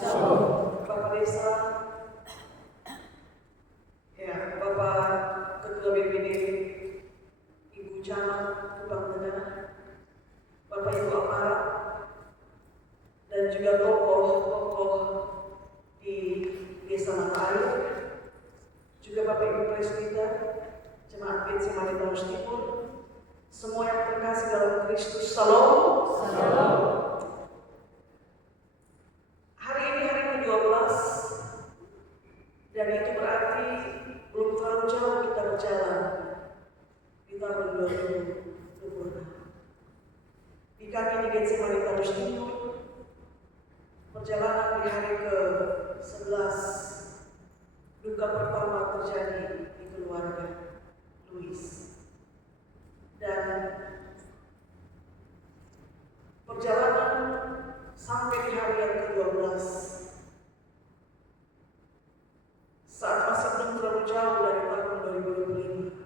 Bapak Desa, ya, Bapak Ketua BPD, Ibu Camat Kupang Tengah, Bapak Ibu Aparat, dan juga tokoh-tokoh di Desa Mata Air, juga Bapak Ibu Presbiter, Jemaat GC Malitabus Timur, semua yang terkasih dalam Kristus. Salam. Hari ini hari ke-12, dan itu berarti belum terlalu jauh kita berjalan di tahun 2026. Di kami di GC Malitabus Timur, perjalanan di hari ke-11, duka pertama terjadi di keluarga Louis. Dan perjalanan sampai di hari yang ke-12, saat masih belum terlalu jauh dari tahun 2025,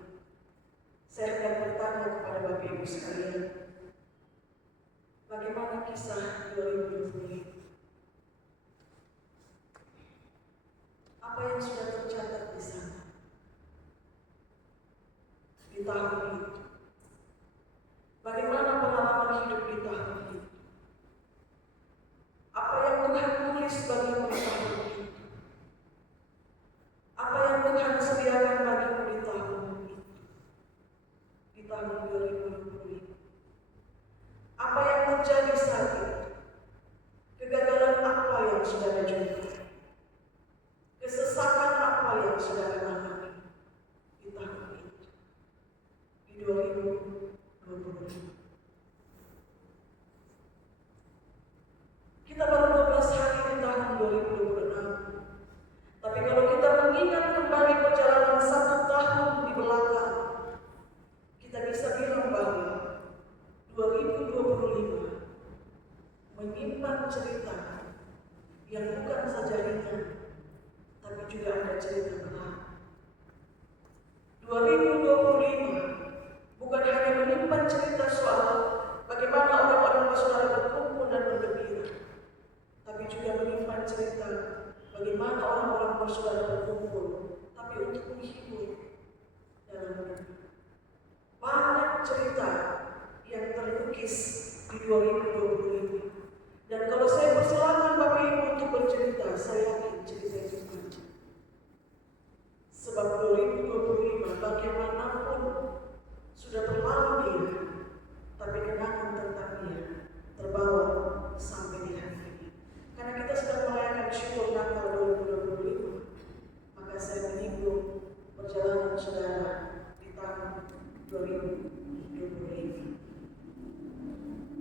saya akan bertanya kepada Bapak Ibu sekalian, bagaimana kisah 2020 ini? Apa yang sudah tercatat di sana? Di tahun itu, bagaimana pengalaman hidup di tahun itu? Apa yang Tuhan tulis bagimu di tahun itu? Apa yang Tuhan sediakan bagimu di tahun itu? Di tahun 2020. Apa yang terjadi saat itu? Kegagalan apa yang saudara jumpai? Kesesakan apa yang saudara alami di tahun itu? Di 2020. Kita baru 12 hari di tahun 2026. Tapi kalau kita mengingat kembali perjalanan 1 tahun di belakang, kita bisa bilang bahwa 2025 menyimpan cerita yang bukan saja ringan, tapi juga ada cerita berat. 2025 bukan hanya menyimpan cerita soal bagaimana orang-orang saudara berkumpul dan bergembira, tapi juga menyimpan cerita bagaimana orang-orang bersaudara berkumpul, tapi untuk menghibur dalam hidup. Banyak cerita yang terlukis di 2025. Dan kalau saya persilakan Bapak Ibu untuk bercerita, saya yakin cerita itu banyak. Sebab 2025 bagaimanapun sudah berlalu dia, tapi kenangan tentang dia terbawa sampai di hari ini. Karena kita sedang merayakan syukur Natal 2025, maka saya menyinggung perjalanan saudara di tahun 2020 ini.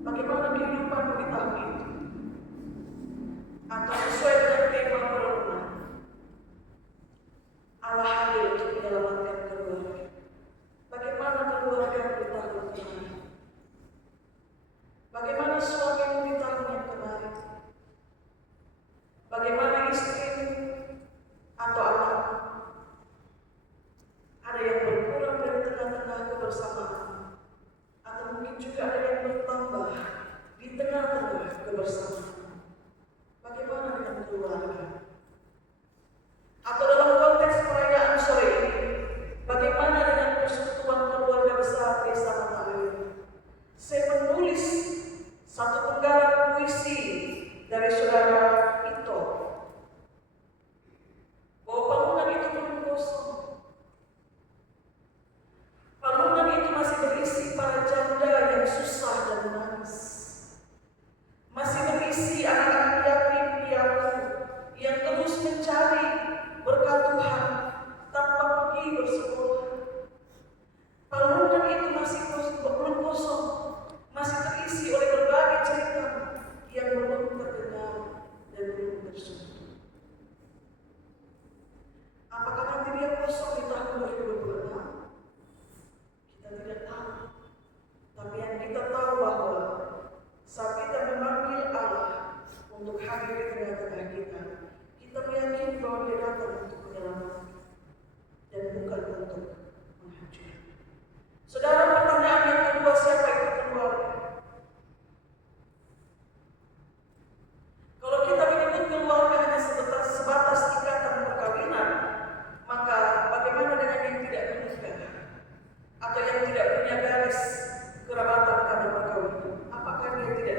Bagaimana kehidupan di tahun itu? Atau sesuai dengan tema corona, Allah hadir untuk menyelamatkan keluarga. Bagaimana keluarga di tahun kemarin? Bagaimana suamimu di tahun yang kemarin? Bagaimana istrimu atau anak? Ada yang berkurang dari tengah-tengah kebersamaan, atau mungkin juga ada yang bertambah di tengah-tengah kebersamaan. Bagaimana dengan keluarga? Atau dalam konteks perayaan sore ini, bagaimana dengan persekutuan keluarga besar Desa Mata Air? Saya menulis satu penggalan puisi dari saudara Ito, bahwa bangunan itu belum kosong. Bangunan itu masih berisi para janda yang susah dan menangis. Masih berisi anak-anak yatim piatu yang terus mencari berkat Tuhan tanpa pergi bersekolah. Bangunan itu masih belum kosong, masih terisi oleh berbagai cerita yang belum terdengar dan belum tersentuh. Apakah nanti dia kosong di tahun 2026? Kita tidak tahu. Tapi yang kita tahu bahwa saat kita memanggil Allah untuk hadir di tengah-tengah kita, kita meyakini bahwa Dia datang untuk menyelamatkan dan bukan untuk menghancurkan. Saudara, pertanyaan yang kedua, siapa itu keluarga? Kalau kita menyebut keluarga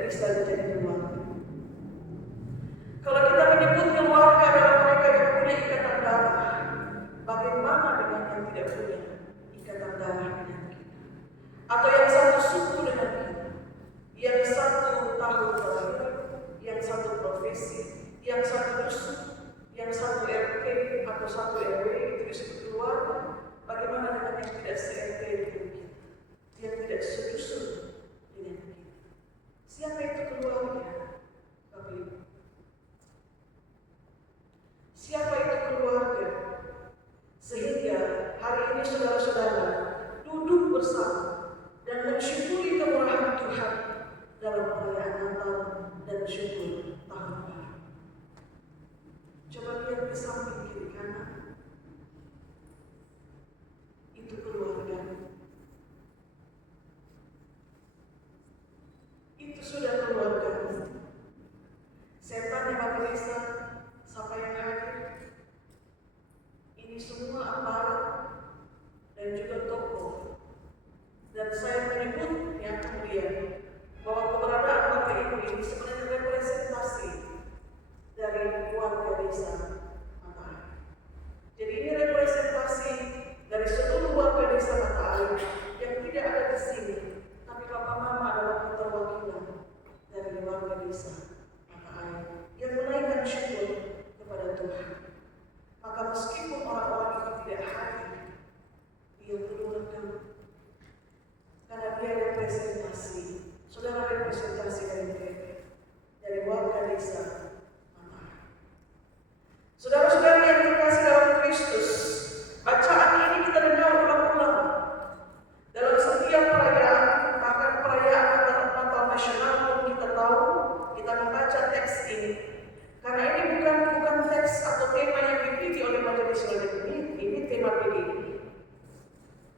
bisa menjadi keluarga. Kalau kita menyebut keluarga adalah mereka yang punya ikatan darah, bagaimana dengan yang tidak punya ikatan darah dengan kita? Atau yang satu suku dengan kita, yang satu tahun kelahiran, yang satu profesi, yang satu dusun, yang satu RT atau satu RW itu disebut keluarga. Bagaimana dengan yang tidak se-RT dengan kita, yang tidak sedusun dengan kita? Siapa itu keluarga? Bapak Ibu, siapa itu keluarga? Sehingga hari ini saudara-saudara duduk bersama dan mensyukuri kemurahan Tuhan dalam perayaan Natal dan syukur tahun baru. Coba lihat ke samping kiri kanan. Itu keluarga. Itu sudah keluarga. Saya tanya Bapak Desa, siapa yang hadir? Ini semua aparat dan juga tokoh. Dan saya menyebutnya kemudian bahwa keberadaan Bapak Ibu ini sebenarnya representasi dari keluarga desa Mata Air. Jadi ini representasi dari seluruh warga desa Mata Air yang tidak ada di sini, tapi Bapak Mama adalah keterwakilan dari warga desa Mata Air yang menaikkan syukur kepada Tuhan. Maka meskipun orang-orang itu tidak hadir, dia keluarga. Karena dia representasi, saudara representasi dari mereka, dari warga desa Mata Air. Saudara-saudara yang terkasih dalam Kristus, bacaan ini kita dengar ulang-ulang dalam setiap perayaan, bahkan perayaan Natal nasional pun kita tahu, kita membaca teks ini. Karena ini bukan teks atau tema yang dipilih oleh Majelis Sinode ini tema PGI.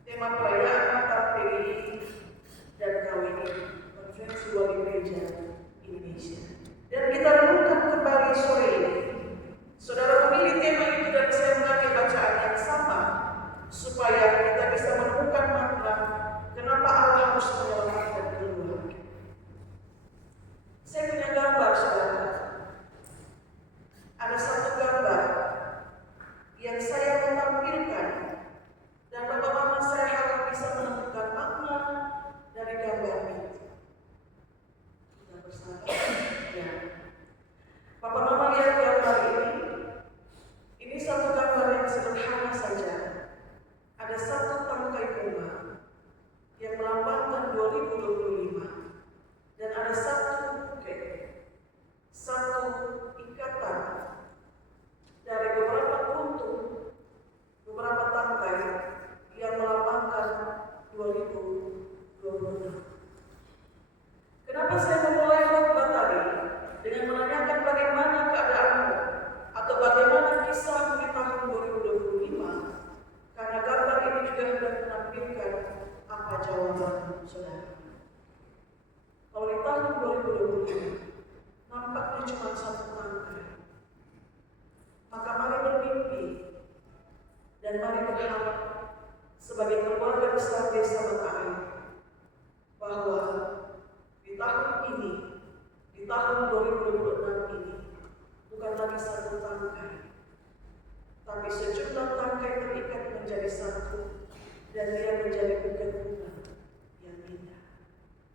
Tema perayaan Natal PGI dan KWI, Konferensi Wali Gereja Indonesia. Dan kita renungkan kembali sore ini. Saudara memilih tema itu dan saya mengambil bacaan yang sama supaya kita bisa menemukan makna kenapa Allah harus menyelamatkan keluarga. Saya punya gambar, saudara. Ada satu gambar yang saya menampilkan dan Bapak Mama saya harap bisa menemukan makna dari gambar itu. Kita bersama. Ya. Bapak Mama lihat gambar ini. Ini satu gambar yang sederhana saja. Ada satu tangkai bunga yang melambangkan 2025 dan ada satu buket, satu ikatan dari beberapa kuntum, beberapa tangkai yang melambangkan 2026. Kenapa saya memulai khotbah tadi dengan menanyakan bagaimana keadaanmu atau bagaimana kisahmu di tahun 2025? Karena gambar ini juga hendak menampilkan apa jawaban saudara. Kalau di tahun 2025 nampaknya cuma satu tangkai, maka mari bermimpi dan mari berharap sebagai keluarga besar desa Mata Air bahwa di tahun ini, di tahun 2026 ini bukan lagi satu tangkai, tapi sejumlah tangkai terikat menjadi satu dan dia menjadi buket bunga yang indah.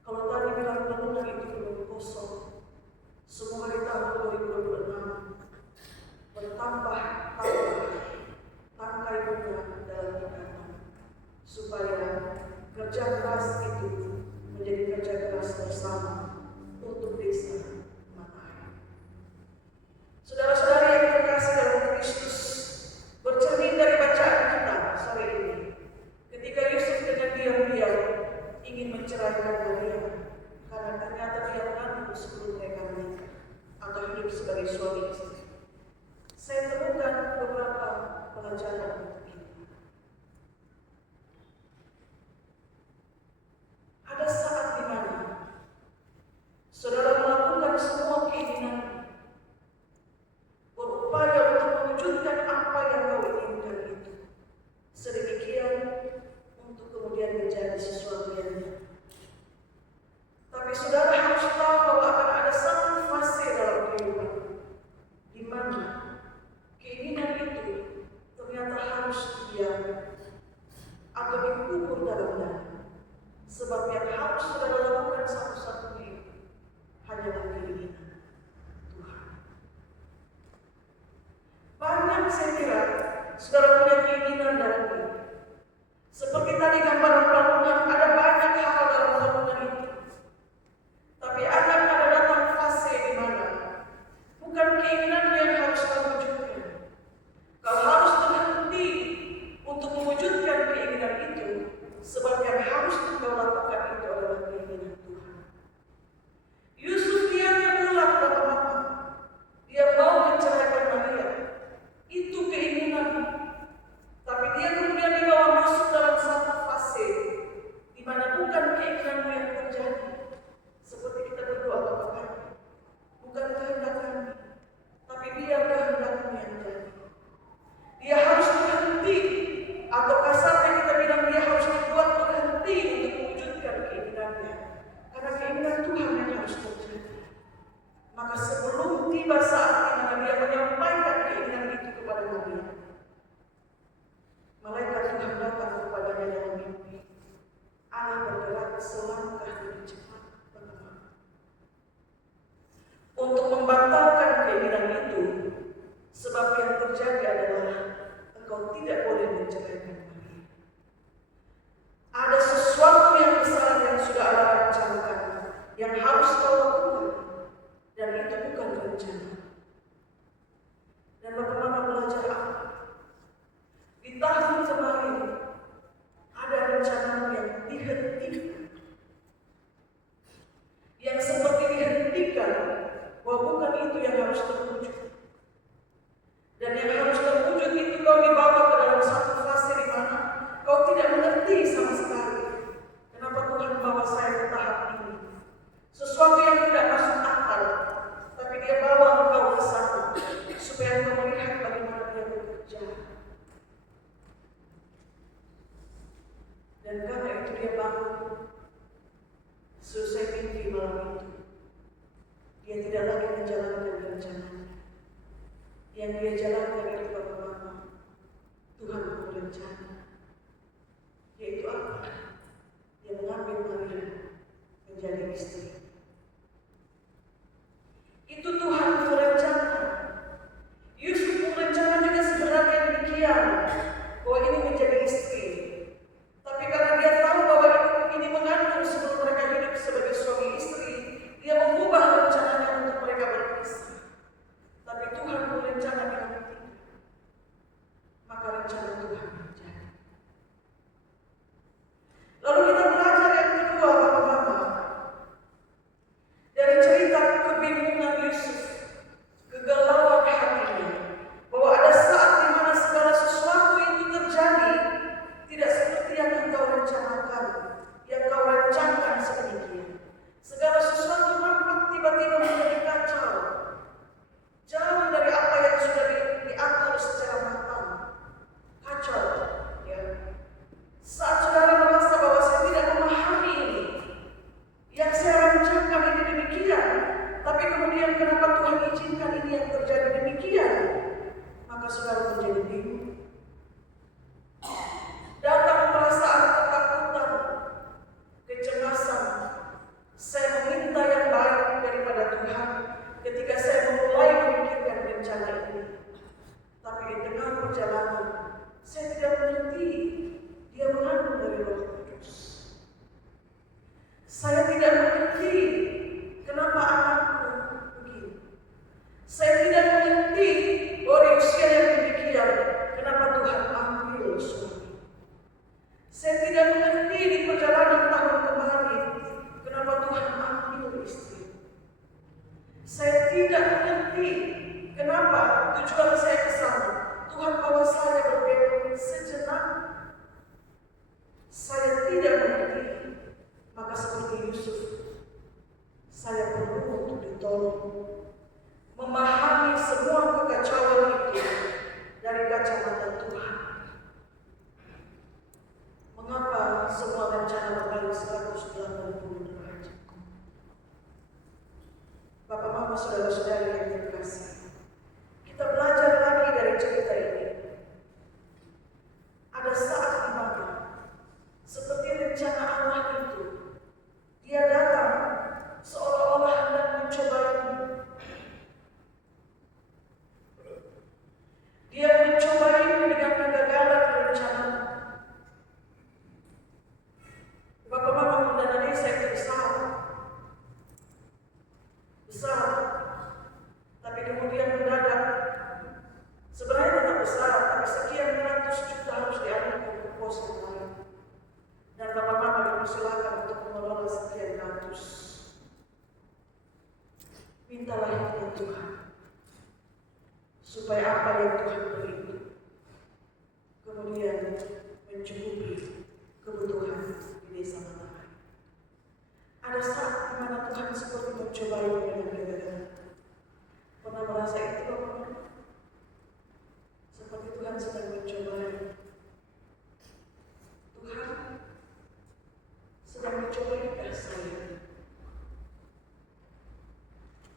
Kalau tadi bilang bangunan itu belum kosong, semua di tahun 2026 bertambah tangkai bunga dalam ikatan, supaya kerja keras itu menjadi kerja keras bersama untuk desa Mata Air. Saudara-saudara yang terkasih dalam Kristus, bercermin dari bacaan kita sore ini, ketika Yusuf dengan diam-diam ingin menceraikan Maria, karena ternyata dia mengandung sebelum mereka menikah atau hidup sebagai suami istri. Saya temukan beberapa pelajaran untuk kita. Ada saat di mana saudara melakukan semua keinginan, berupaya untuk mewujudkan apa yang kau inginkan itu, sedemikian untuk kemudian menjadi sesuatu yang nyata. Tapi saudara harus tahu bahwa saudara punya keinginan dan keinginan. Seperti tadi gambaran bangunan, ada banyak hal dalam bangunan itu. Tapi akan ada datang fase di mana bukan keinginan yang harus kamu wujudkan. Kau harus berhenti untuk mewujudkan keinginan itu, sebab yang harus kau lakukan itu adalah keinginan Tuhan. Yusuf dia pulang ke mama. Dia mau menceraikan Maria. Itu keinginan. Tapi dia kemudian dibawa masuk dalam satu fase di mana bukan keinginanmu yang terjadi. Seperti kita berdoa Bapa kami, bukan kehendak kami, tapi biar kehendakmu yang jadi. Dia harus berhenti, atau kasarnya kita bilang dia harus dibuat berhenti untuk mewujudkan keinginannya, karena keinginan Tuhan yang harus terjadi. Maka sebelum tiba saat di mana dia menyampaikan keinginan itu kepada Maria, malaikat Tuhan datang kepadanya dalam mimpi. Allah bergerak selangkah lebih cepat untuk membatalkan keinginan itu, sebab yang terjadi adalah engkau tidak boleh menceraikan Maria. Ada sesuatu yang besar yang sudah Allah rencanakan, yang harus kau lakukan, dan itu bukan rencana. Dan bagaimana belajar apa? Di tahun kemarin ada rencana yang dihentikan, yang seperti dihentikan, bahwa bukan itu yang harus terwujud. Dan yang harus terwujud itu kau dibawa ke dalam satu fase di mana kau tidak mengerti sama sekali kenapa Tuhan bawa saya ke tahap ini. Sesuatu yang tidak masuk akal, tapi dia bawa engkau ke sana supaya engkau melihat bagaimana dia bekerja. Dan karena itu dia bangun. Selesai mimpi malam itu, dia tidak lagi menjalankan rencananya. Yang dia jalankan itu bagaimana Tuhan berencana, yaitu apa? Dia mengambil Maria menjadi istri. Itu Tuhan berencana. Yusuf berencana juga sebenarnya demikian, bahwa ini menjadi istri. Tapi karena dia tahu bahwa ini mengandung sebelum mereka hidup sebagai suami istri, dia mengubah rencananya untuk mereka berpisah. Tapi Tuhan berencana dengan tidak, maka rencana Tuhan terjadi. Lalu kita belajar yang kedua, Bapak-Bapak, dari cerita kebingungan Yusuf, kegalauan hatinya, bahwa ada saat di mana segala sesuatu itu terjadi tidak seperti yang engkau rencanakan, yang kau rancangkan sedemikian. Segala sesuatu nampak tiba-tiba menjadi kacau, jauh dari apa yang sudah diatur secara matang. Kacau, ya. Saat saudara merasa bahwa saya tidak memahami ini, yang saya rancangkan ini demikian, tapi kemudian kenapa Tuhan izinkan ini yang terjadi demikian, maka saudara menjadi bingung. Datang perasaan ketakutan, kecemasan. Saya meminta yang baik daripada Tuhan ketika saya memulai memikirkan rencana ini. Tapi di tengah perjalanan, saya tidak mengerti dia mengandung dari Roh Kudus. Saya tidak mengerti kenapa anakku begini. Saya tidak mengerti bahwa di usia yang demikian, kenapa Tuhan ambil suami. Saya tidak mengerti di perjalanan tahun kemarin, kenapa Tuhan ambil istri. Saya tidak mengerti kenapa tujuan saya ke sana. Tuhan bawa saya berbelok sejenak. Saya tidak mengerti. Maka seperti Yusuf, saya perlu untuk ditolong memahami semua kekacauan itu dari kacamata Tuhan. Mengapa semua rencana berbalik 180 derajat? Bapak, Mama, saudara-saudari yang terkasih, kita belajar lagi dari cerita ini. Ada saat di mana seperti rencana Allah itu, dia datang seolah-olah hendak mencobanya. Dia mencobanya dengan mintalah hikmat Tuhan, supaya apa yang Tuhan beri itu kemudian mencukupi kebutuhan di desa Matahari. Ada saat di mana Tuhan seperti mencobai dengan gagah. Pernah merasa itu Bapak? Seperti Tuhan sedang mencobai. Tuhan sedang mencobaikah saya?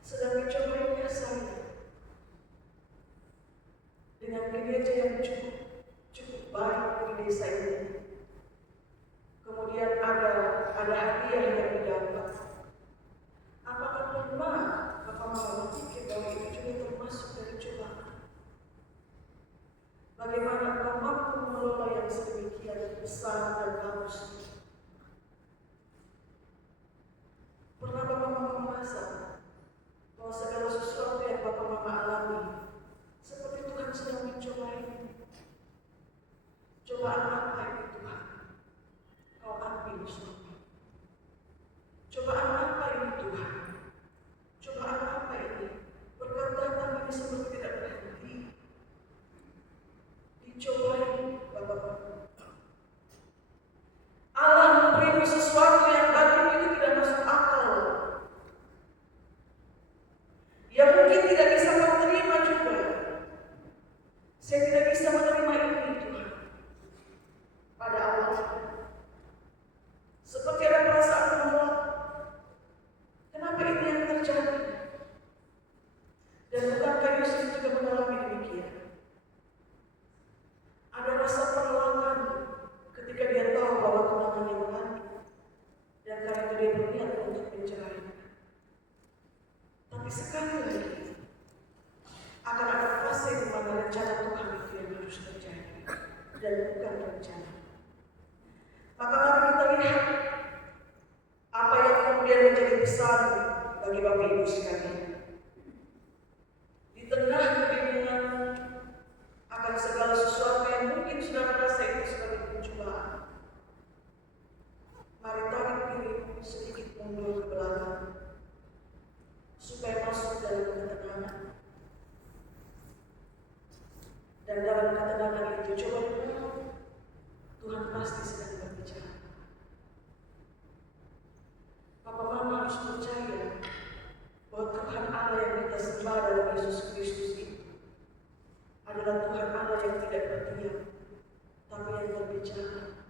Sedang mencobaikah saya? Dengan gereja yang cukup baik di desa ini. Kemudian ada hadiah yang didapat. Apakah pernah Bapak berpikir bahwa itu juga termasuk dari cobaan? Bagaimana Engkau mampu mengelola yang sedemikian besar dan bagus? Pernah Bapak Mama merasa bahwa segala sesuatu yang Bapak Mama alami seperti Tuhan sedang mencobai? Cobaan apa ini Tuhan? Kau ambil semua. Cobaan apa ini Tuhan? Cobaan apa ini? Berkat datang ini seperti tidak berhenti. Dicobai Bapak-Bapak. Allah memberimu sesuatu yang bagimu itu tidak masuk akal. Yang mungkin tidak bisa kau terima juga. Saya tidak bisa menerima ini Tuhan. Pada awalnya seperti ada perasaan menolak. Kenapa ini yang terjadi? Dan bukankah Yusuf juga mengalami demikian? Ada rasa penolakan ketika dia tahu bahwa tunangannya mengandung, dan karena itu dia berniat untuk mencerai. Tapi sekali lagi akan ada fase di mana rencana Tuhan itu yang harus terjadi dan bukan rencana. Maka mari kita lihat apa yang kemudian menjadi besar bagi Bapak Ibu sekalian. Di tengah kebingungan akan segala sesuatu yang mungkin sudah merasa itu sebagai pencobaan, mari tarik diri sedikit mundur ke belakang supaya masuk dalam ketenangan. Dan dalam ketenangan itu coba Tuhan pasti sedang berbicara. Bapak Mama harus percaya bahwa Tuhan Allah yang kita sembah dalam Yesus Kristus itu adalah Tuhan Allah yang tidak berdiam, tapi yang berbicara.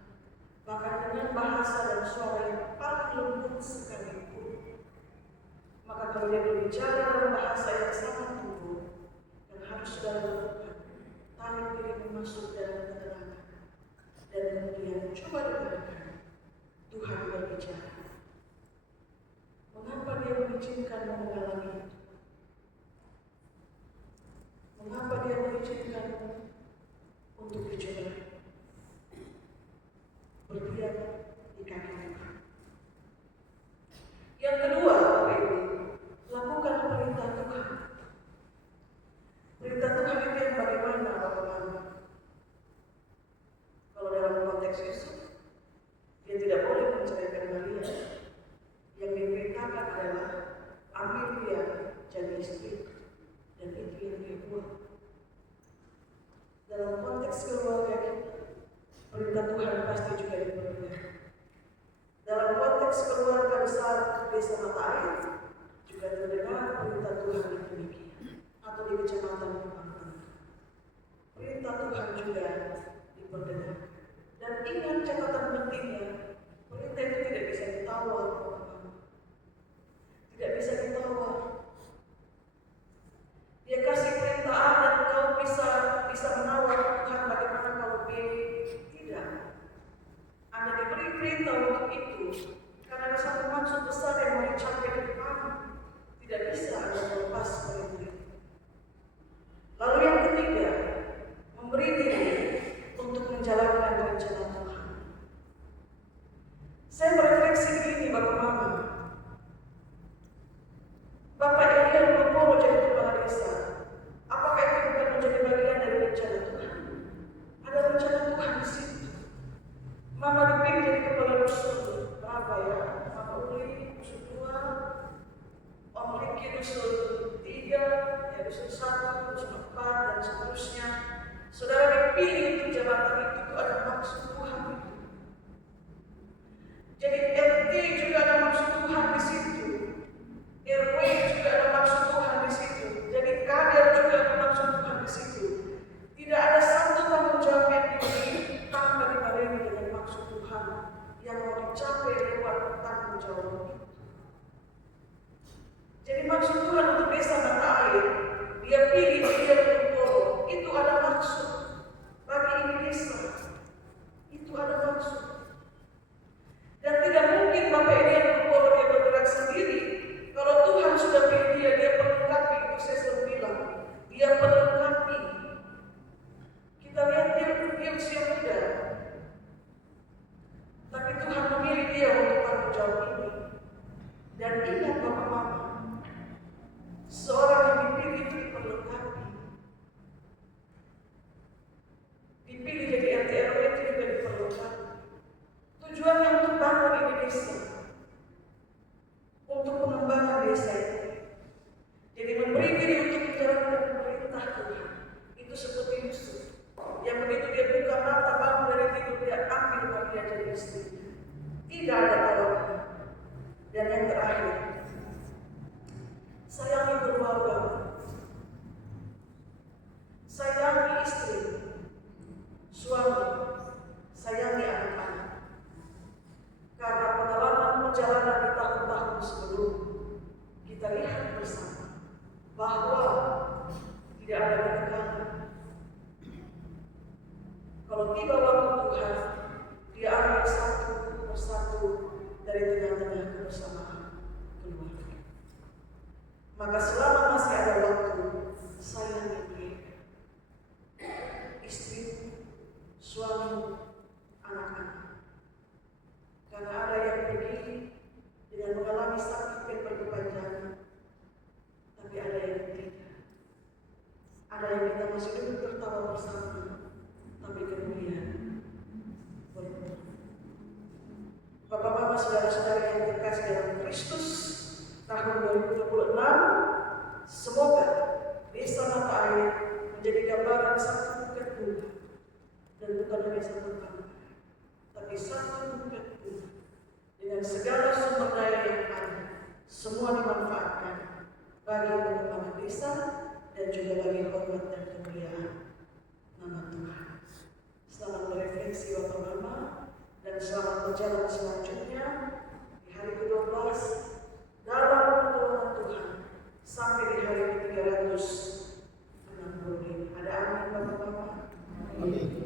Bahkan dengan bahasa dan suara yang paling lembut sekalipun. Maka kalau dia berbicara dalam bahasa yang sangat lembut dan harus sudah lakukan, tarik diri masuk dalam ketenangan. Dan kemudian coba dengarkan Tuhan berbicara. Mengapa dia mengizinkan mengalami itu? Mengapa dia mengizinkan untuk dicoba? Berdiam di kaki Tuhan. Yang kedua, Bapak Ibu, lakukan perintah Tuhan. Perintah Tuhan itu yang bagaimana, Bapak-Bapak? Kalau dalam konteks Yesus, dia tidak boleh menceraikan Maria. Yang diperintahkan adalah ambil dia jadi istri, dan itu yang dia buat. Dalam konteks keluarga kita, perintah Tuhan pasti juga diperlukan. Dalam konteks keluarga besar desa Matahari juga terdengar perintah Tuhan yang demikian, atau di kecamatan Kemangkan. Perintah Tuhan juga diperdengar. Dan ingat catatan pentingnya, perintah itu tidak bisa ditawar. Tidak bisa ditawar. Dia kasih perintah A dan kau bisa menawar Tuhan bagaimana kau B. Tidak. Anda diberi perintah untuk itu karena ada satu maksud besar yang mau dicapai di depan. Tidak bisa Anda melepas perintah itu. Lalu yang ketiga, memberi diri untuk menjalankan rencana Tuhan. Saya berefleksi begini, Bapak Mama. Bapak Eliel Boporo jadi kepala desa. Apakah itu bukan menjadi bagian dari rencana Tuhan? Ada rencana Tuhan di situ. Mama dipilih jadi kepala dusun. Berapa ya? Mama Uli, dusun 2. Om Riki, dusun dusun 1, dusun 4, dan seterusnya. Saudara dipilih untuk jabatan itu ada maksud Tuhan itu. Jadi RT juga ada maksud Tuhan di situ. RW juga ada maksud Tuhan di situ. Jadi kader juga ada maksud Tuhan di situ. Tidak ada satu tanggung jawab yang diberi tanpa dibarengi dengan maksud Tuhan yang mau dicapai lewat tanggung jawab itu. Jadi maksud Tuhan untuk desa Mata Air, Dia pilih dia untuk itu ada maksud. Bagi ini desa, itu ada maksud. Dan tidak mungkin Bapak Elian Kupolo dia bergerak sendiri. Kalau Tuhan sudah pilih dia perlengkapi. Itu saya selalu bilang, dia perlengkapi. Kita lihat dia usia muda, tapi Tuhan memilih dia untuk tanggung jawab ini. Dan ingat Bapak Mama, seorang yang dipilih itu diperlengkapi. Dipilih jadi RT RW itu juga diperlengkapi. Tujuannya untuk bangun ini desa, untuk pengembangan desa ini. Jadi memberi diri untuk menjalankan perintah Tuhan. Itu seperti Yusuf, yang begitu dia buka mata bangun dari tidur, dia ambil Maria jadi istri. Tidak ada tawaran. Dan yang terakhir, sayangi keluarga, sayangi istri, suami, sayangi anak-anak. Karena pengalaman perjalanan di tahun-tahun sebelum, kita lihat bersama bahwa tidak ada ketegangan. Kalau tiba waktu Tuhan, Dia ambil satu persatu dari tengah-tengah kebersamaan keluarga. Maka selama masih ada waktu, sayangi mereka, istri, suami, anak-anak. Karena ada yang pergi dengan mengalami sakit yang berkepanjangan, tapi ada yang tidak. Ada yang kita masih duduk tertawa bersama, tapi kemudian berpulang. Bapak-bapak, saudara-saudara yang terkasih dalam Kristus, tahun 2026, semoga desa Mata Air menjadi gambaran satu bukit bunga, dan bukan hanya satu kamar, tapi satu bukit bunga dengan segala sumber daya yang ada, semua dimanfaatkan bagi pengembangan desa dan juga bagi hormat dan kemuliaan nama Tuhan. Selamat berefleksi Bapak Mama, dan selamat berjalan selanjutnya di hari ke-12 dalam pertolongan Tuhan sampai di hari ke-365. Ada amin Bapak Mama? Amin.